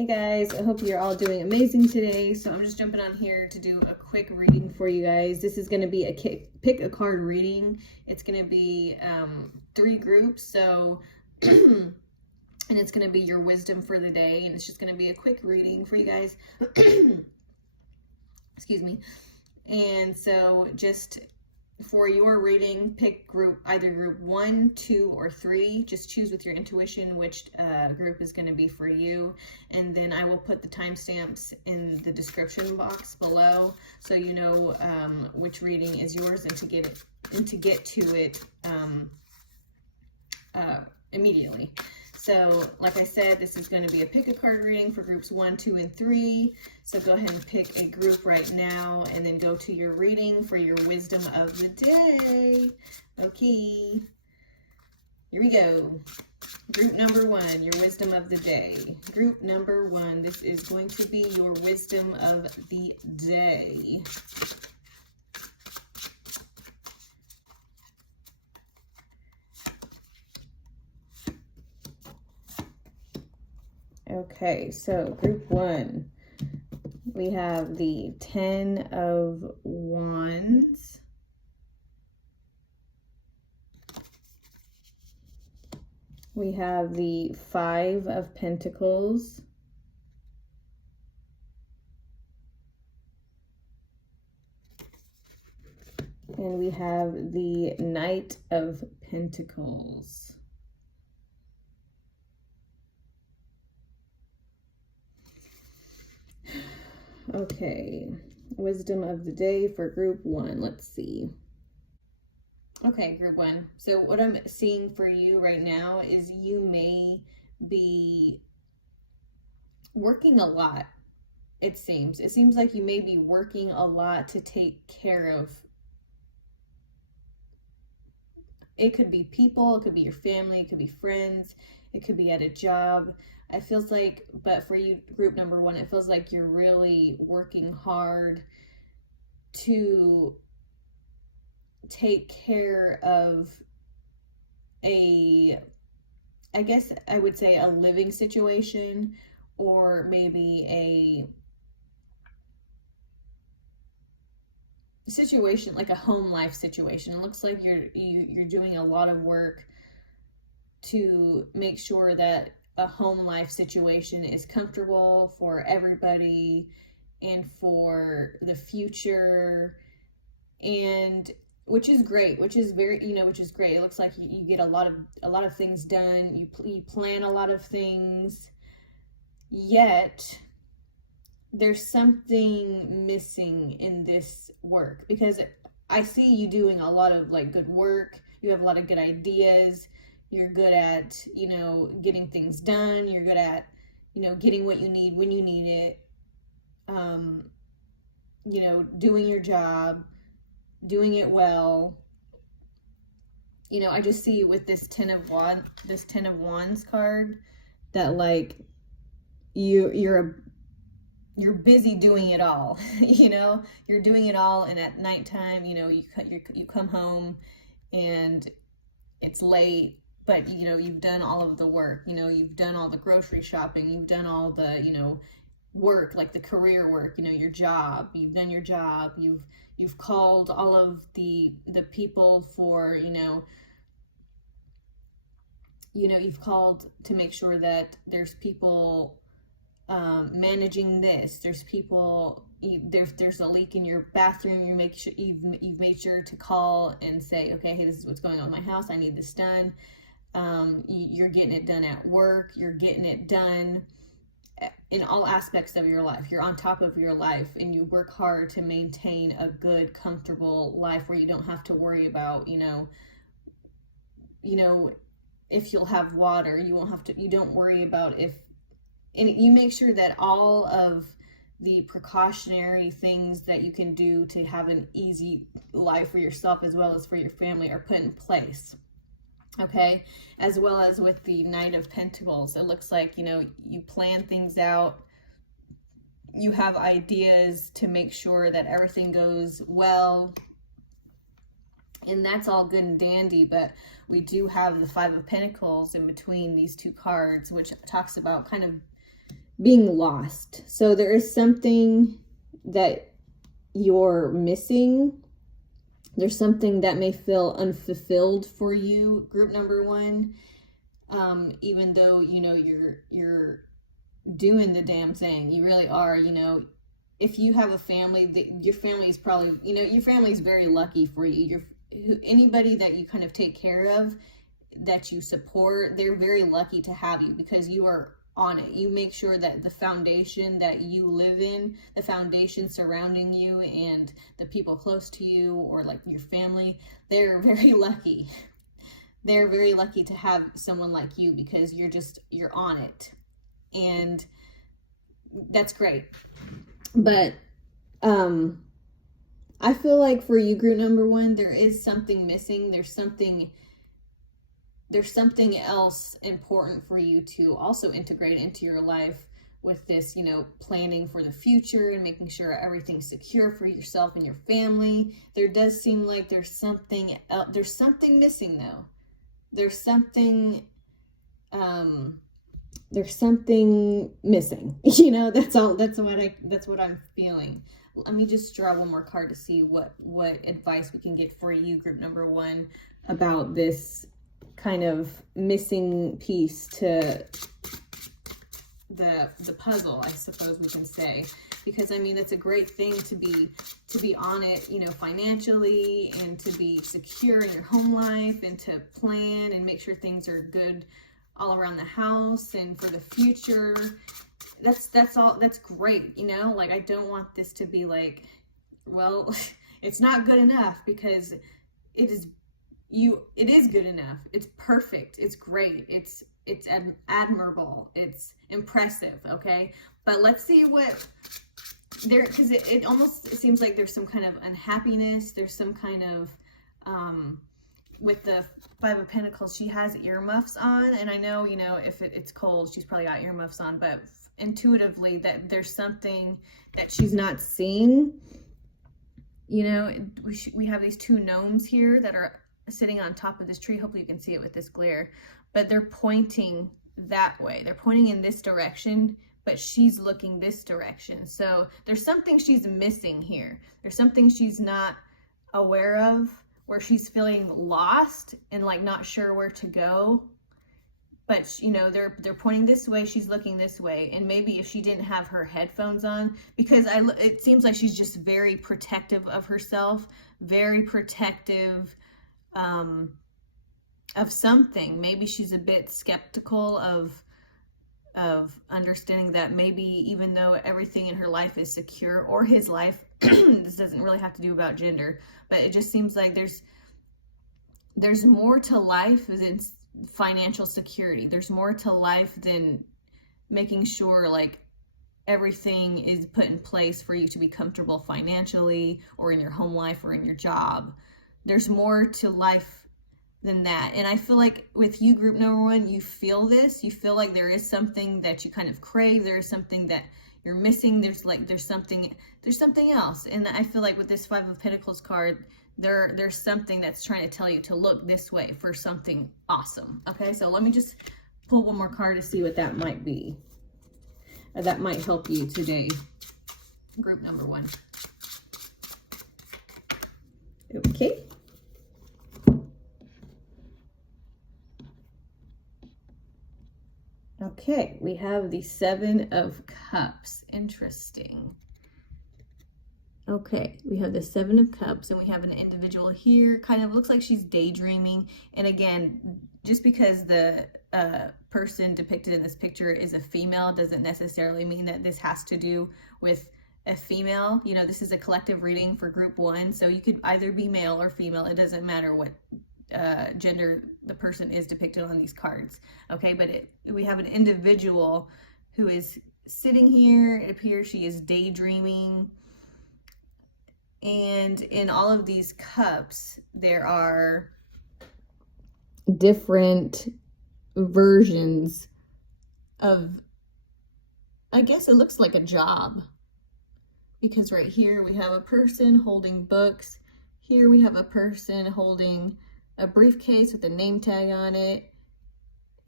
Hey guys, I hope you're all doing amazing today. So I'm just jumping on here to do a quick reading for you guys. This is going to be a pick a card reading. It's going to be 3 groups. So, and it's going to be your wisdom for the day. And it's just going to be a quick reading for you guys. Excuse me. And so just for your reading, pick either group 1, 2, or 3. Just choose with your intuition which group is going to be for you. And then I will put the timestamps in the description box below, so you know which reading is yours and to get to it immediately. So, like I said, this is going to be a pick a card reading for groups 1, 2, and 3. So go ahead and pick a group right now and then go to your reading for your wisdom of the day. Okay, here we go. Group number 1, your wisdom of the day. Group number 1, this is going to be your wisdom of the day. Okay, so group 1, we have the 10 of Wands, we have the 5 of Pentacles, and we have the Knight of Pentacles. Okay, wisdom of the day for group 1. Let's see. Okay, group 1. So what I'm seeing for you right now is you may be working a lot, it seems. It seems like you may be working a lot to take care of. It could be people, it could be your family, it could be friends, it could be at a job. It feels like, but for you, group number 1, it feels like you're really working hard to take care of I guess I would say a living situation, or maybe a situation like a home life situation. It looks like you're doing a lot of work to make sure that a home life situation is comfortable for everybody and for the future, and which is great, which is great. It looks like you get a lot of things done. You plan a lot of things, yet there's something missing in this work, because I see you doing a lot of like good work. You have a lot of good ideas. You're good at, getting things done. You're good at, getting what you need when you need it. Doing your job, doing it well. I just see with this 10 of Wands card that like you're busy doing it all. You're doing it all, and at nighttime, you come home and it's late, but you've done all of the work. You've done all the grocery shopping, you've done all the work, like the career work, your job. You've done your job. You've called all of the people for you've called to make sure that there's people managing this. There's people, there's a leak in your bathroom. You've made sure to call and say, okay, hey, this is what's going on in my house. I need this done. You're getting it done at work. You're getting it done in all aspects of your life. You're on top of your life, and you work hard to maintain a good, comfortable life where you don't have to worry about, if you'll have water. You don't worry about and you make sure that all of the precautionary things that you can do to have an easy life for yourself as well as for your family are put in place. Okay, as well as with the Knight of Pentacles, it looks like you plan things out. You have ideas to make sure that everything goes well, and that's all good and dandy. But we do have the 5 of Pentacles in between these two cards, which talks about kind of being lost. So there is something that you're missing. There's something that may feel unfulfilled for you, group number one. Even though, you know, you're doing the damn thing. You really are, you know. If you have a family, your family is probably, you know, your family is very lucky for you. Anybody that you kind of take care of, that you support, they're very lucky to have you, because you are on it. You make sure that the foundation that you live in, the foundation surrounding you, and the people close to you, or like your family, they're very lucky. They're very lucky to have someone like you, because you're on it. And that's great. But I feel like for you, group number one, there is something missing. There's something else important for you to also integrate into your life with this, you know, planning for the future and making sure everything's secure for yourself and your family. There does seem like there's something else. There's something missing though. There's something missing. You know, that's what I'm feeling. Let me just draw one more card to see what advice we can get for you, group number one, about this kind of missing piece to the puzzle, I suppose we can say. Because I mean, it's a great thing to be on it, you know, financially, and to be secure in your home life, and to plan and make sure things are good all around the house and for the future. That's great, you know. Like, I don't want this to be like, well, it's not good enough, because it is good enough. It's perfect. It's great. It's admirable. It's impressive. Okay. But let's see what there, because it almost seems like there's some kind of unhappiness. There's some kind of, with the Five of Pentacles, she has earmuffs on. And I know, you know, if it's cold, she's probably got earmuffs on, but intuitively that there's something that she's not seeing. You know, we have these two gnomes here that are sitting on top of this tree. Hopefully you can see it with this glare, but they're pointing that way. They're pointing in this direction, but she's looking this direction. So there's something she's missing here. There's something she's not aware of, where she's feeling lost and like not sure where to go. But you know, they're pointing this way, she's looking this way. And maybe if she didn't have her headphones on, because it seems like she's just very protective of herself, very protective of something. Maybe she's a bit skeptical of understanding that maybe even though everything in her life is secure, or his life, this doesn't really have to do about gender, but it just seems like there's more to life than financial security. There's more to life than making sure like everything is put in place for you to be comfortable financially, or in your home life, or in your job. There's more to life than that. And I feel like with you, group number one, you feel this. You feel like there is something that you kind of crave. There is something that you're missing. There's something else. And I feel like with this Five of Pentacles card, there's something that's trying to tell you to look this way for something awesome. Okay, so let me just pull one more card to see what that might be. That might help you today, group number one. Okay. Okay, we have the Seven of Cups. Interesting. Okay, we have the Seven of Cups, and we have an individual here. Kind of looks like she's daydreaming. And again, just because the person depicted in this picture is a female doesn't necessarily mean that this has to do with a female. You know, this is a collective reading for group one, so you could either be male or female. It doesn't matter what gender the person is depicted on these cards. Okay, but we have an individual who is sitting here. It appears she is daydreaming. And in all of these cups, there are different versions of, I guess it looks like a job. Because right here we have a person holding books. Here we have a person holding a briefcase with a name tag on it.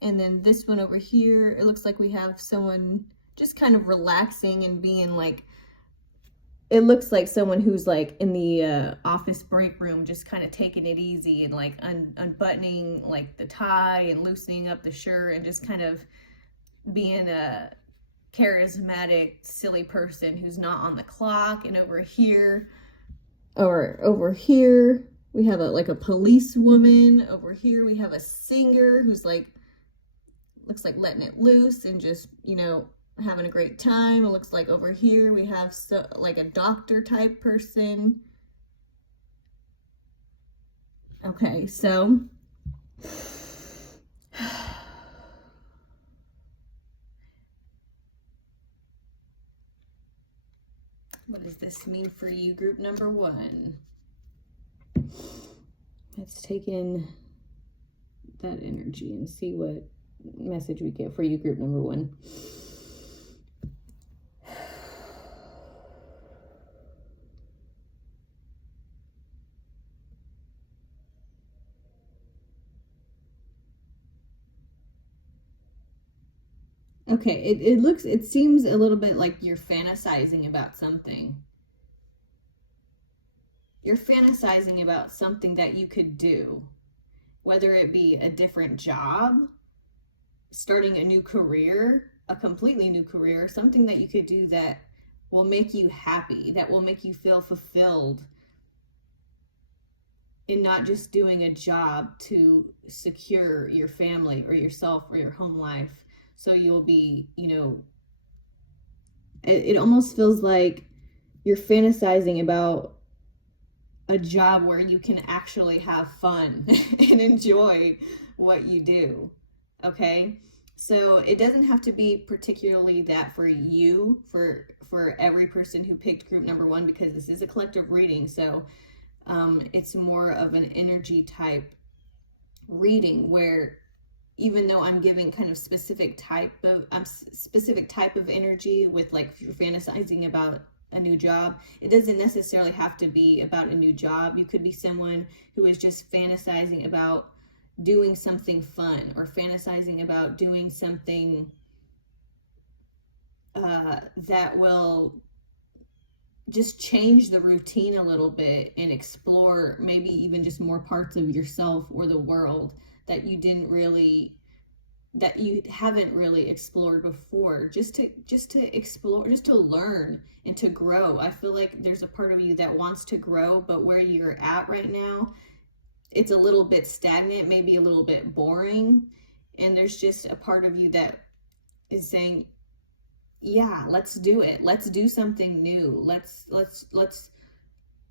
And then this one over here, it looks like we have someone just kind of relaxing and being like, it looks like someone who's like in the office break room, just kind of taking it easy and like unbuttoning like the tie and loosening up the shirt and just kind of being a charismatic, silly person who's not on the clock. And over here, we have a policewoman. Over here, we have a singer who's like, looks like letting it loose and just, having a great time. It looks like over here we have like a doctor type person. Okay, so what does this mean for you, group number 1? Let's take in that energy and see what message we get for you, group number 1. Okay, it seems a little bit like you're fantasizing about something. You're fantasizing about something that you could do, whether it be a different job, starting a new career, a completely new career, something that you could do that will make you happy, that will make you feel fulfilled, and not just doing a job to secure your family or yourself or your home life. So you'll be, it almost feels like you're fantasizing about a job where you can actually have fun and enjoy what you do. Okay? So it doesn't have to be particularly that for you, for every person who picked group number 1, because this is a collective reading. So it's more of an energy type reading, where even though I'm giving kind of specific type of energy with like, if you're fantasizing about a new job, it doesn't necessarily have to be about a new job. You could be someone who is just fantasizing about doing something fun, or fantasizing about doing something that will just change the routine a little bit and explore maybe even just more parts of yourself or the world that you haven't really explored before, just to explore, just to learn and to grow. I feel like there's a part of you that wants to grow, but where you're at right now, it's a little bit stagnant, maybe a little bit boring. And there's just a part of you that is saying, yeah, let's do it. Let's do something new. Let's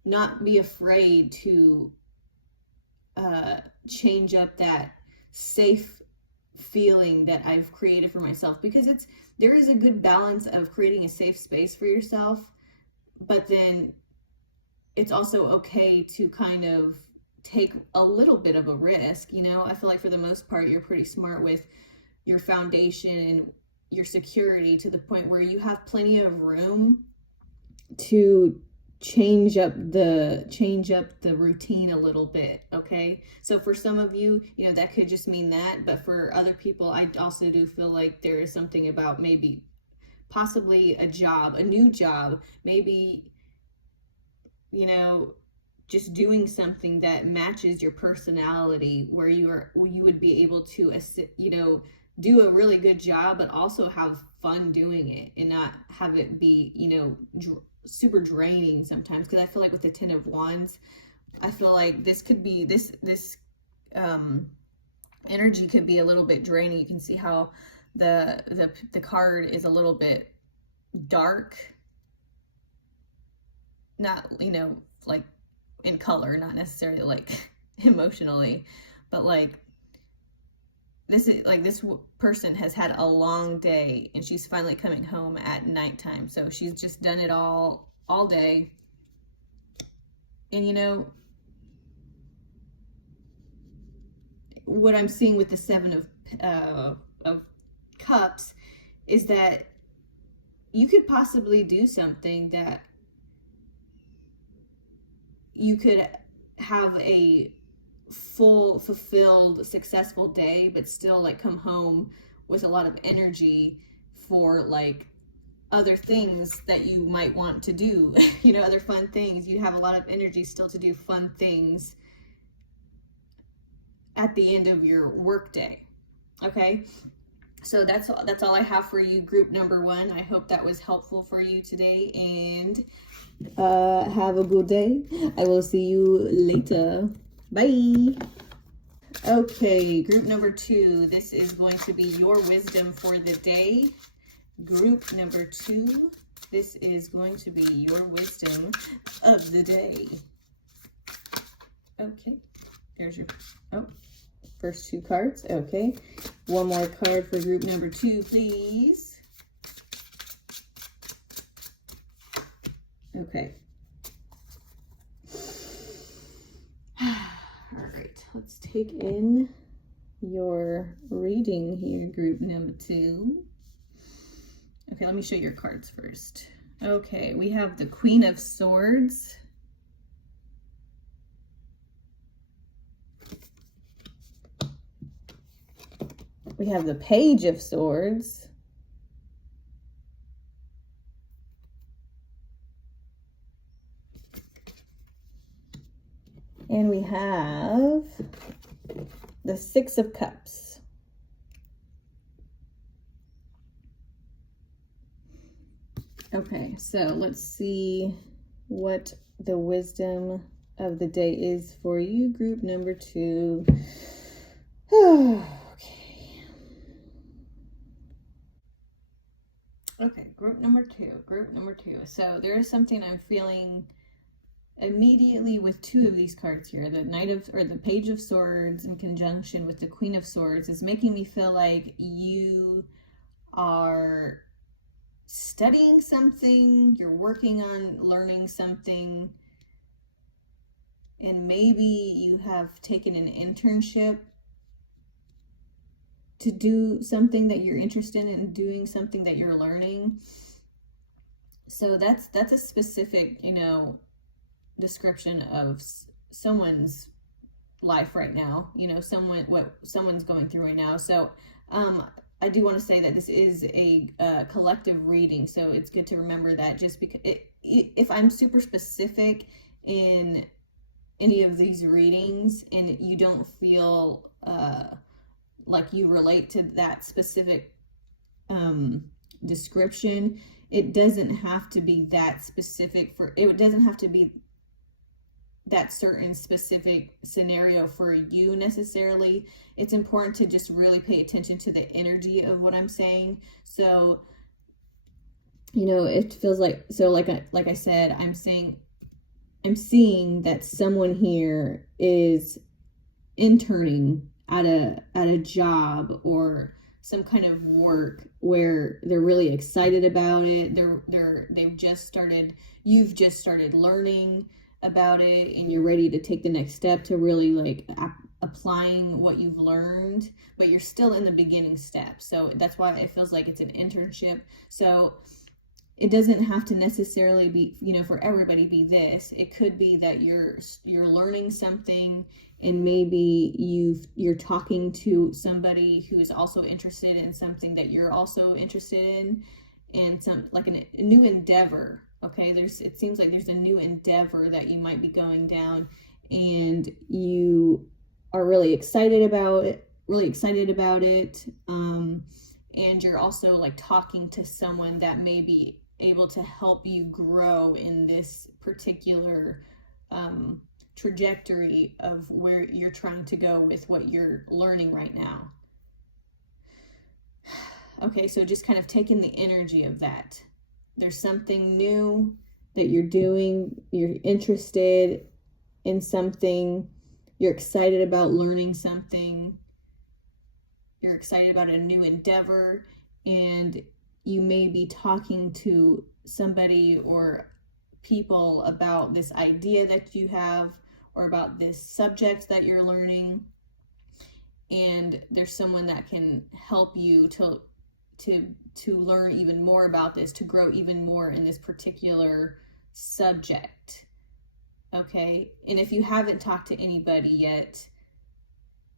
not be afraid to change up that safe feeling that I've created for myself, because there is a good balance of creating a safe space for yourself, but then it's also okay to kind of take a little bit of a risk. I feel like for the most part, you're pretty smart with your foundation and your security, to the point where you have plenty of room to change up the routine a little bit. Okay, so for some of you, that could just mean that, but for other people, I also do feel like there is something about maybe possibly a new job, maybe just doing something that matches your personality, where you would be able to do a really good job, but also have fun doing it, and not have it be super draining sometimes. Because I feel like with the 10 of Wands, I feel like this could be this energy could be a little bit draining. You can see how the card is a little bit dark, not like in color, not necessarily like emotionally, but like this person has had a long day, and she's finally coming home at nighttime. So she's just done it all day. And what I'm seeing with the 7 of Cups is that you could possibly do something that you could have a full, fulfilled, successful day, but still like come home with a lot of energy for like other things that you might want to do, you know, other fun things. You have a lot of energy still to do fun things at the end of your workday. Okay, so that's all I have for you, group number 1. I hope that was helpful for you today, and have a good day. I will see you later. Bye. Okay, group number 2. This is going to be your wisdom for the day. Group number 2. This is going to be your wisdom of the day. Okay, there's your, first 2 cards. Okay, one more card for group number 2, please. Okay. All right, let's take in your reading here, group number 2. Okay, let me show your cards first. Okay, we have the Queen of Swords. We have the Page of Swords. And we have the Six of Cups. Okay, so let's see what the wisdom of the day is for you, group number 2. Okay, group number 2. So there is something I'm feeling immediately with 2 of these cards here. The Page of Swords in conjunction with the Queen of Swords is making me feel like you are studying something, you're working on learning something, and maybe you have taken an internship to do something that you're interested in, doing something that you're learning. So that's a specific, you know, description of someone's life right now, you know, what someone's going through right now. So I do want to say that this is a collective reading, so it's good to remember that just because if I'm super specific in any of these readings and you don't feel like you relate to that specific description, it doesn't have to be that specific it doesn't have to be that certain specific scenario for you necessarily. It's important to just really pay attention to the energy of what I'm saying. So, you know, it feels like, so like I said, I'm seeing that someone here is interning at a job or some kind of work where they're really excited about it. You've just started learning about it, and you're ready to take the next step to really like applying what you've learned, but you're still in the beginning steps. So that's why it feels like it's an internship. So it doesn't have to necessarily be, you know, for everybody be this. It could be that you're learning something, and maybe you're talking to somebody who is also interested in something that you're also interested in, and some like a new endeavor. Okay, it seems like there's a new endeavor that you might be going down, and you are really excited about it. And you're also like talking to someone that may be able to help you grow in this particular trajectory of where you're trying to go with what you're learning right now. Okay, so just kind of taking the energy of that. There's something new that you're doing, you're interested in something, you're excited about learning something, you're excited about a new endeavor, and you may be talking to somebody or people about this idea that you have or about this subject that you're learning, and there's someone that can help you to learn even more about this, to grow even more in this particular subject. Okay, and if you haven't talked to anybody yet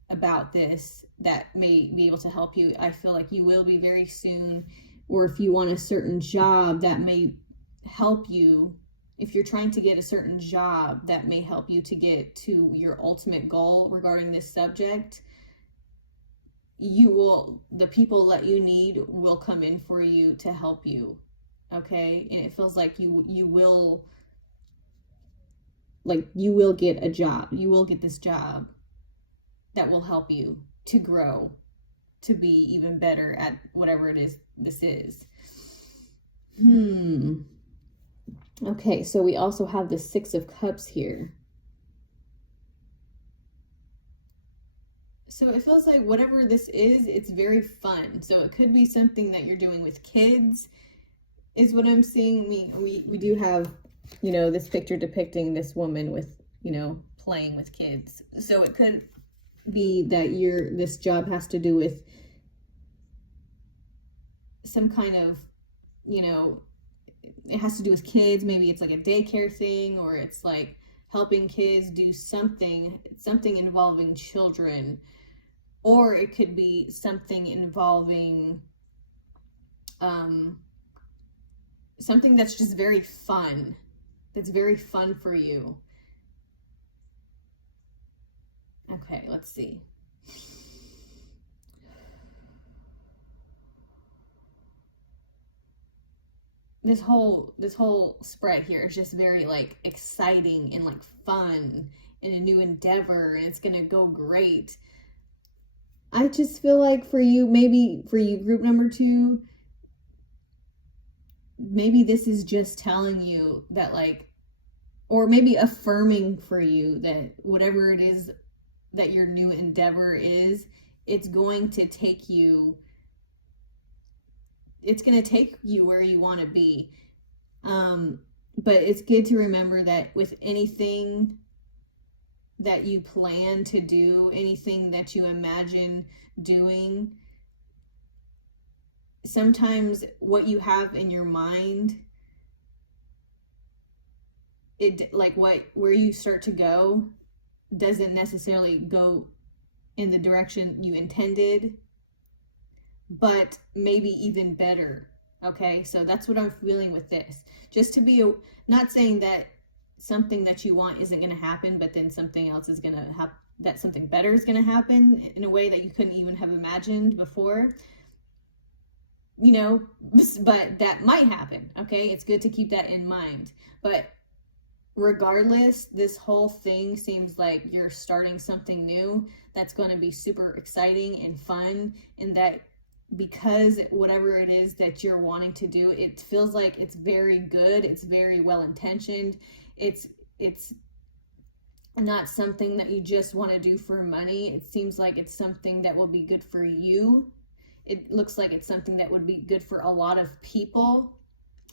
about this that may be able to help you, I feel like you will be very soon. or if you want a certain job that may help you, if you're trying to get a certain job that may help you to get to your ultimate goal regarding this subject, the people that you need will come in for you to help you. Okay? And it feels like you will get a job. You will get this job that will help you to grow, to be even better at whatever it is this is. Okay, so we also have the Six of Cups here. So it feels like whatever this is, it's very fun. So it could be something that you're doing with kids, is what I'm seeing. We do have, this picture depicting this woman with, playing with kids. So it could be that this job has to do with some kind of, it has to do with kids. Maybe it's like a daycare thing, or it's like helping kids do something involving children, or it could be something involving something that's just very fun, for you. Okay, let's see. This whole spread here is just very like exciting and like fun and a new endeavor, and it's gonna go great. I just feel like for you, group number 2, maybe this is just telling you that, like, or maybe affirming for you that whatever it is that your new endeavor is, it's going to take you where you want to be. But it's good to remember that with anything that you plan to do, anything that you imagine doing, sometimes what you have in your mind, where you start to go doesn't necessarily go in the direction you intended, but maybe even better. Okay, so that's what I'm feeling with this. Just to be not saying that something that you want isn't going to happen, but then something else is going to happen, that something better is going to happen in a way that you couldn't even have imagined before, but that might happen. Okay, it's good to keep that in mind. But regardless, this whole thing seems like you're starting something new that's going to be super exciting and fun, and that because whatever it is that you're wanting to do, it feels like it's very good, it's very well intentioned, it's not something that you just want to do for money. It seems like it's something that will be good for you. It looks like it's something that would be good for a lot of people.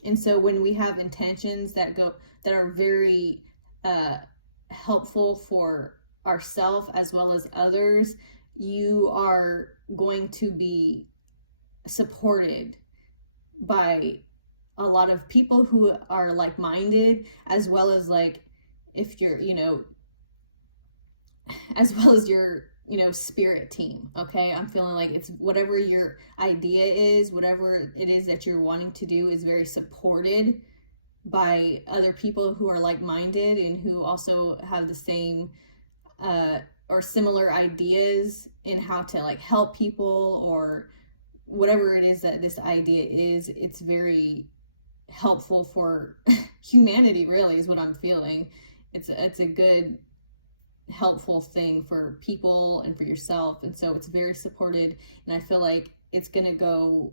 And so when we have intentions that are very helpful for ourselves as well as others, you are going to be supported by a lot of people who are like-minded, as well as if you're, as well as your, spirit team. Okay, I'm feeling like it's whatever your idea is, whatever it is that you're wanting to do, is very supported by other people who are like-minded and who also have the same or similar ideas in how to help people, or whatever it is that this idea is. It's very helpful for humanity, really, is what I'm feeling. It's a good, helpful thing for people and for yourself, and so it's very supported, and I feel like you're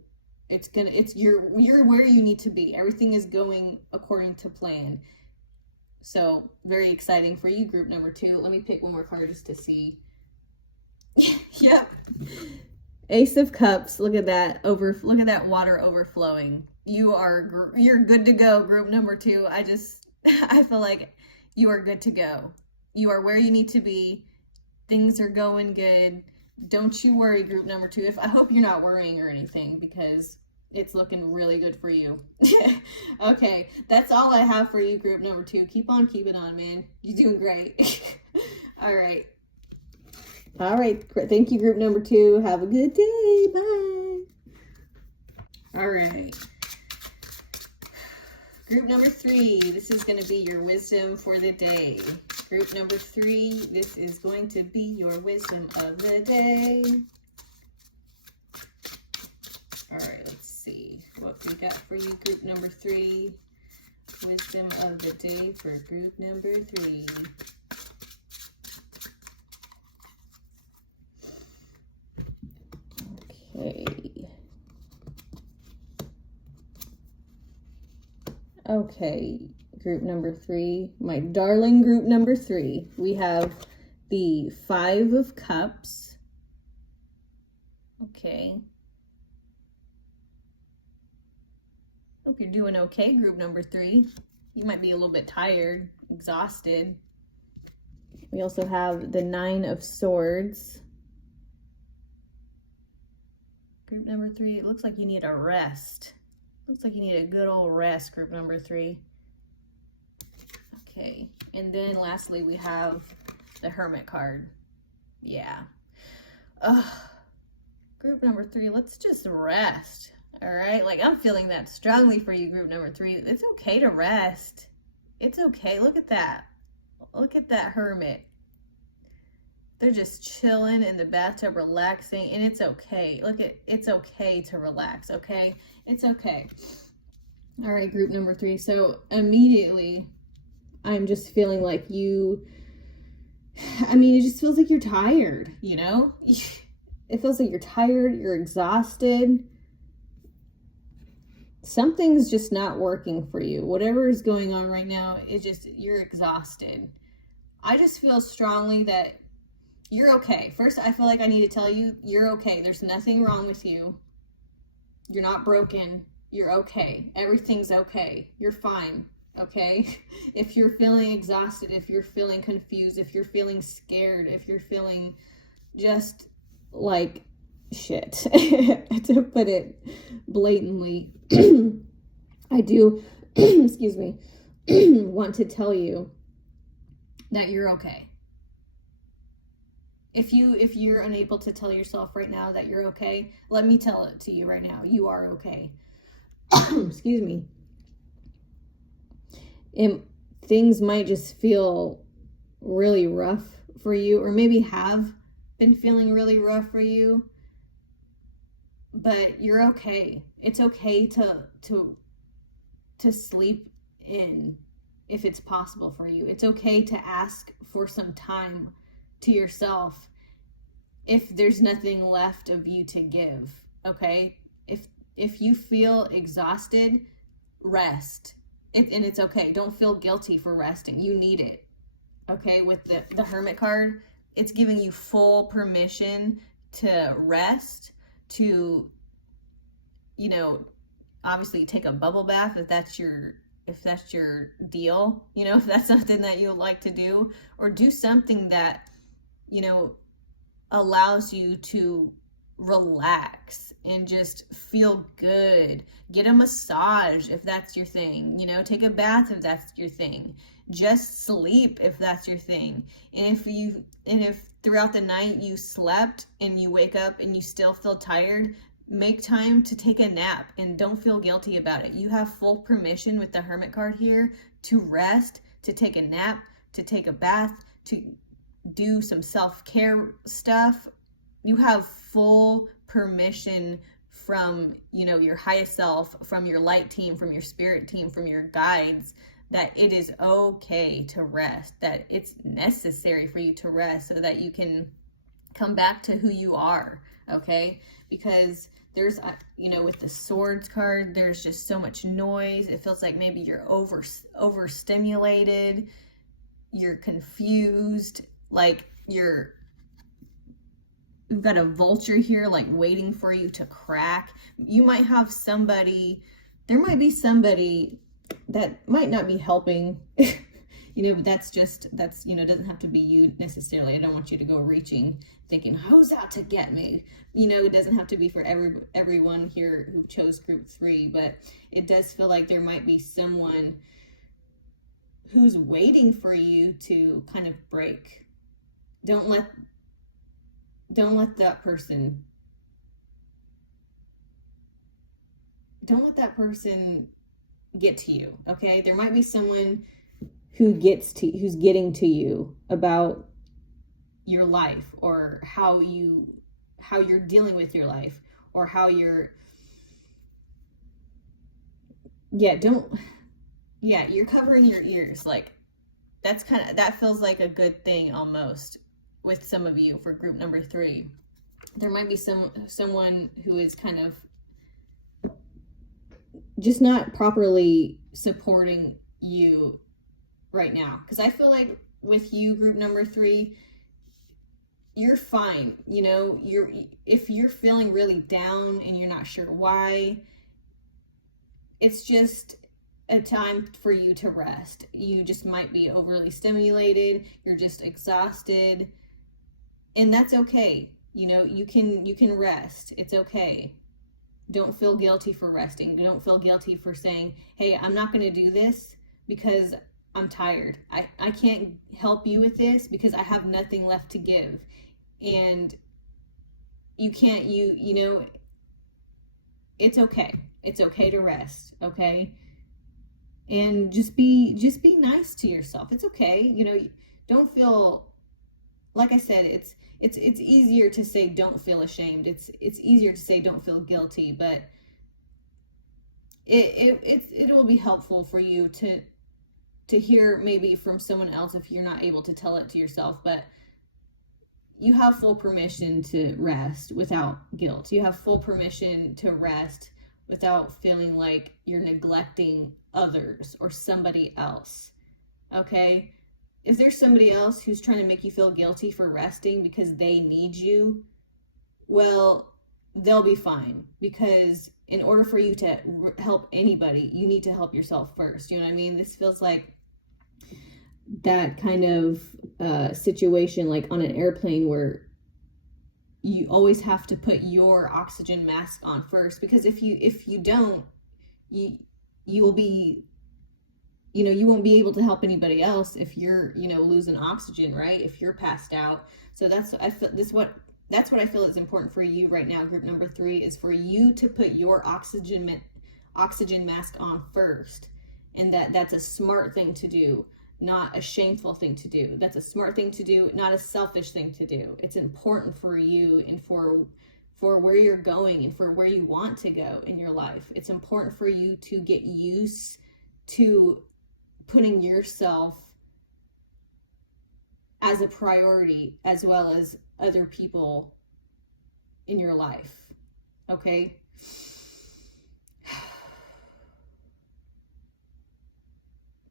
where you need to be. Everything is going according to plan. So very exciting for you, group number 2. Let me pick one more card just to see. Yep. Ace of Cups. Look at that. Look at that water overflowing. You're good to go, group number 2. I feel like you are good to go. You are where you need to be. Things are going good. Don't you worry, group number 2. I hope you're not worrying or anything, because it's looking really good for you. Okay, that's all I have for you, group number 2. Keep on keeping on, man. You're doing great. All right. Thank you, group number 2. Have a good day. Bye. All right. Group number 3, this is going to be your wisdom for the day. Group number 3, this is going to be your wisdom of the day. All right, let's see what we got for you, group number 3. Wisdom of the day for group number 3. Okay, group number 3, my darling group number 3, we have the 5 of Cups. Okay. Hope you're doing okay, group number 3. You might be a little bit tired, exhausted. We also have the 9 of Swords. Group number 3, it looks like you need a rest. Looks like you need a good old rest, group number 3. Okay, and then lastly we have the Hermit card. Yeah. Group number 3, let's just rest. All right, like I'm feeling that strongly for you, group number 3. It's okay to rest. It's okay. Look at that. Look at that Hermit. They're just chilling in the bathtub, relaxing, and it's okay. Look at, it's okay to relax, okay? It's okay. All right, group number 3. So immediately, I'm just feeling like it just feels like you're tired, you know? It feels like you're tired, you're exhausted. Something's just not working for you. Whatever is going on right now, you're exhausted. I just feel strongly that you're okay. First, I feel like I need to tell you, you're okay. There's nothing wrong with you. You're not broken. You're okay. Everything's okay. You're fine, okay? If you're feeling exhausted, if you're feeling confused, if you're feeling scared, if you're feeling just like shit, to put it blatantly, I do, excuse me, want to tell you that you're okay. If you're unable to tell yourself right now that you're okay, let me tell it to you right now. You are okay. Excuse me. Things might just feel really rough for you, or maybe have been feeling really rough for you, but you're okay. It's okay to sleep in if it's possible for you. It's okay to ask for some time to yourself if there's nothing left of you to give, okay? If you feel exhausted, rest. And it's okay. Don't feel guilty for resting. You need it, okay? With the Hermit card, it's giving you full permission to rest, to, obviously take a bubble bath if that's your deal, if that's something that you like to do, or do something that allows you to relax and just feel good. Get a massage if that's your thing, take a bath if that's your thing. Just sleep if that's your thing. And if throughout the night you slept and you wake up and you still feel tired, make time to take a nap and don't feel guilty about it. You have full permission with the Hermit card here to rest, to take a nap, to take a bath, to do some self-care stuff. You have full permission from, your highest self, from your light team, from your spirit team, from your guides, that it is okay to rest, that it's necessary for you to rest so that you can come back to who you are, okay? Because there's, with the Swords card, there's just so much noise. It feels like maybe you're overstimulated, you're confused, like you've got a vulture here, like waiting for you to crack. You might have there might be somebody that might not be helping, but that's doesn't have to be you necessarily. I don't want you to go reaching, thinking, who's out to get me? It doesn't have to be for everyone here who chose group 3, but it does feel like there might be someone who's waiting for you to kind of break. Don't let that person don't let that person get to you, okay? There might be someone who's getting to you about your life, or how you're dealing with your life, or how you're you're covering your ears. Like, that feels like a good thing almost with some of you for group number 3. There might be someone who is kind of just not properly supporting you right now, because I feel like with you, group number 3, you're fine. If you're feeling really down and you're not sure why, it's just a time for you to rest. You just might be overly stimulated, you're just exhausted, and that's okay. You can rest. It's okay. Don't feel guilty for resting. Don't feel guilty for saying, hey, I'm not going to do this because I'm tired. I can't help you with this because I have nothing left to give. And you can't, it's okay. It's okay to rest, okay? And just be nice to yourself. It's okay. Don't feel, like I said, it's easier to say don't feel ashamed. It's easier to say don't feel guilty, but it will be helpful for you to hear maybe from someone else if you're not able to tell it to yourself. But you have full permission to rest without guilt. You have full permission to rest without feeling like you're neglecting others or somebody else, okay? If there's somebody else who's trying to make you feel guilty for resting because they need you, well, they'll be fine, because in order for you to help anybody, you need to help yourself first. You know what I mean? This feels like that kind of situation, like on an airplane, where you always have to put your oxygen mask on first, because if you don't, you will be, you won't be able to help anybody else if you're, losing oxygen, right? If you're passed out. So that's what I feel is important for you right now, group number 3, is for you to put your oxygen mask on first. And that's a smart thing to do, not a shameful thing to do. That's a smart thing to do, not a selfish thing to do. It's important for you and for where you're going and for where you want to go in your life. It's important for you to get used to putting yourself as a priority as well as other people in your life, okay?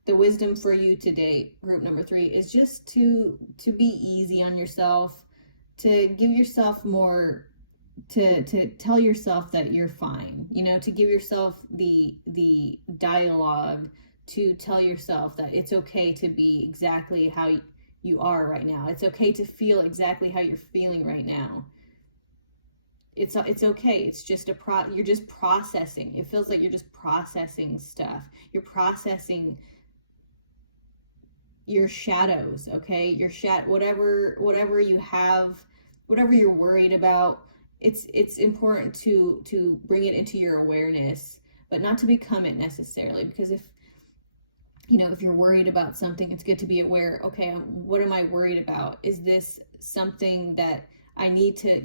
The wisdom for you today, group number 3, is just to be easy on yourself, to give yourself more, to tell yourself that you're fine, to give yourself the dialogue, to tell yourself that it's okay to be exactly how you are right now. It's okay to feel exactly how you're feeling right now. It's okay. It's just you're just processing. It feels like you're just processing stuff. You're processing your shadows, okay? Whatever you have, whatever you're worried about, it's important to bring it into your awareness, but not to become it necessarily, because if you're worried about something, it's good to be aware, okay, what am I worried about? Is this something that I need to,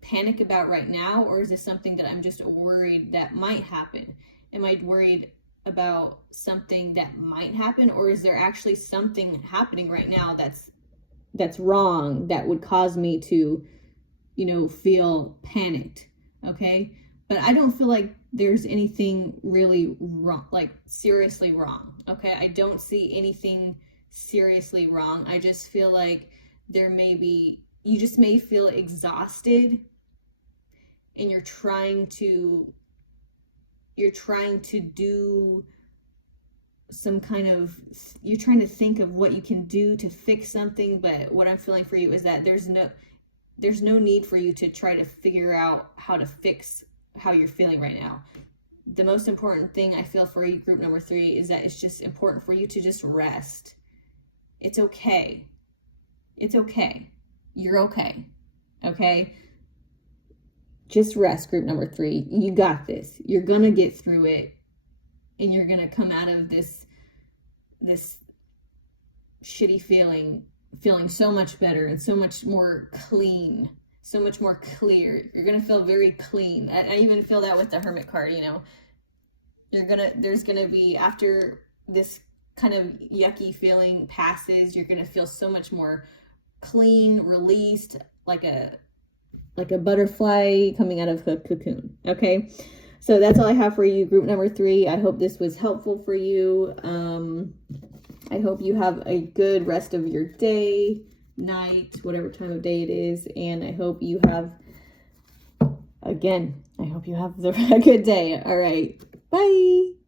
panic about right now? Or is this something that I'm just worried that might happen? Am I worried about something that might happen? Or is there actually something happening right now that's wrong, that would cause me to, feel panicked, okay? But I don't feel like there's anything really wrong, like seriously wrong, okay? I don't see anything seriously wrong. I just feel like you just may feel exhausted, and you're trying to do some kind of, you're trying to think of what you can do to fix something. But what I'm feeling for you is that there's no need for you to try to figure out how to fix how you're feeling right now. The most important thing I feel for you, group number 3, is that it's just important for you to just rest. It's okay. It's okay. You're okay. Okay? Just rest, group number 3. You got this. You're going to get through it, and you're going to come out of this shitty feeling so much better and so much more clean, so much more clear. You're going to feel very clean. I even feel that with the Hermit card, you know. There's going to be, after this kind of yucky feeling passes, you're going to feel so much more clean, released, like a butterfly coming out of a cocoon. Okay, so that's all I have for you, group number 3. I hope this was helpful for you. I hope you have a good rest of your day, night, whatever time of day it is, and I hope you have a good day. All right, bye.